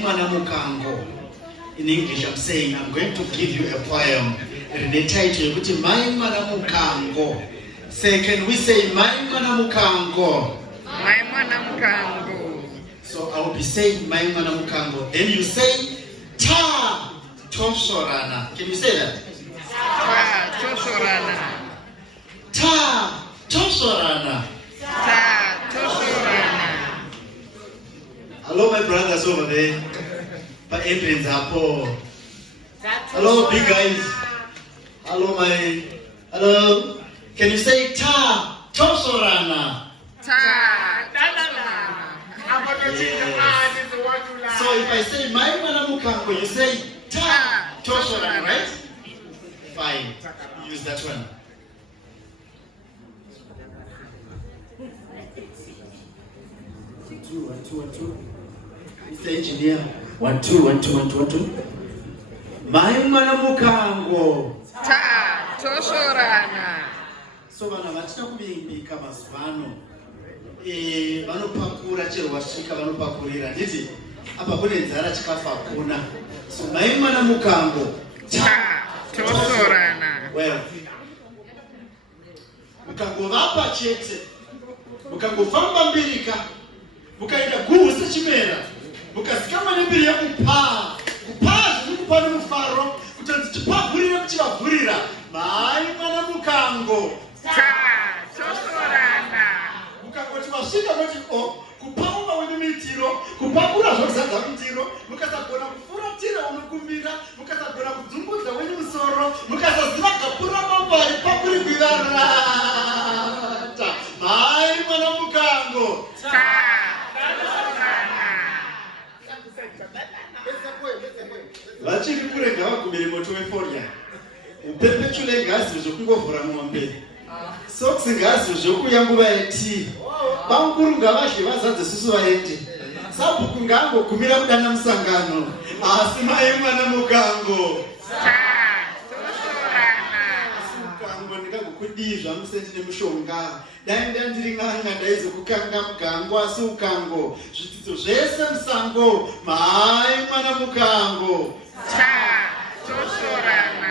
mwana mukango. In English, I'm saying I'm going to give you a poem and the title is mwana mukango. Say, can we say mwana mukango? Mwana mukango. So I will be saying mwana mukango. Then you say ta tosorana. Can you say that? Ta tosorana. Ta tosorana. Ta tosorana. Hello, my brothers over there. Hello, big guys. Hello, hello. Can you say ta tosorana? Ta tosorana. Yes. So if I say mwana mukango, you say ta tosorana, right? Fine. Use that one. One, two. It's the engineer. 1 2 1 2 1 2 1 2. Mwana mukango. Ta tosorana. So vana vatina kuvimbika mazuvano. Vanopakura chero vasvika vanopakurira. Nditi apa kune nzara chikafu hakuna. So mwana mukango. Ta tosorana. Well. Mukangovapa chete. Mukangofamba mbirika. Mukaenda guhu sechimera. Mukazikama nembiri yekupaa. Kupaa zvinokupa nemufaro. Kuti tichipavhurira kuchivavhurira. Mwana mukango. Ta tosorana. Mukangoti vasvika kuti kupauma wenyu mitiro. Kupakura zvokuzadza mitiro. Mukasagona kufuratira unokumbira. Mukasagona kudzungudza wenyu musoro. Mukasaziva gapura mambari pakuri kuivarata. Mwana mukango. Vachiri kurega vagumire moto weforia. Upepechule ngazi zvokungovhura mombe. Soksi ngazi zvokuyanguva yeti. Pankuru ngavazhe vazadze susu vaende. Sabhuku ngangogumira kudana musangano. Asi mwana mukango. Mukango ndingagokudii zvamusendi nemushonga. Dai ndandiri n'anga ndaizokukanga mukango asi ukango. Zvidzidzo zvese musango. Mwana mukango. Ta tosorana.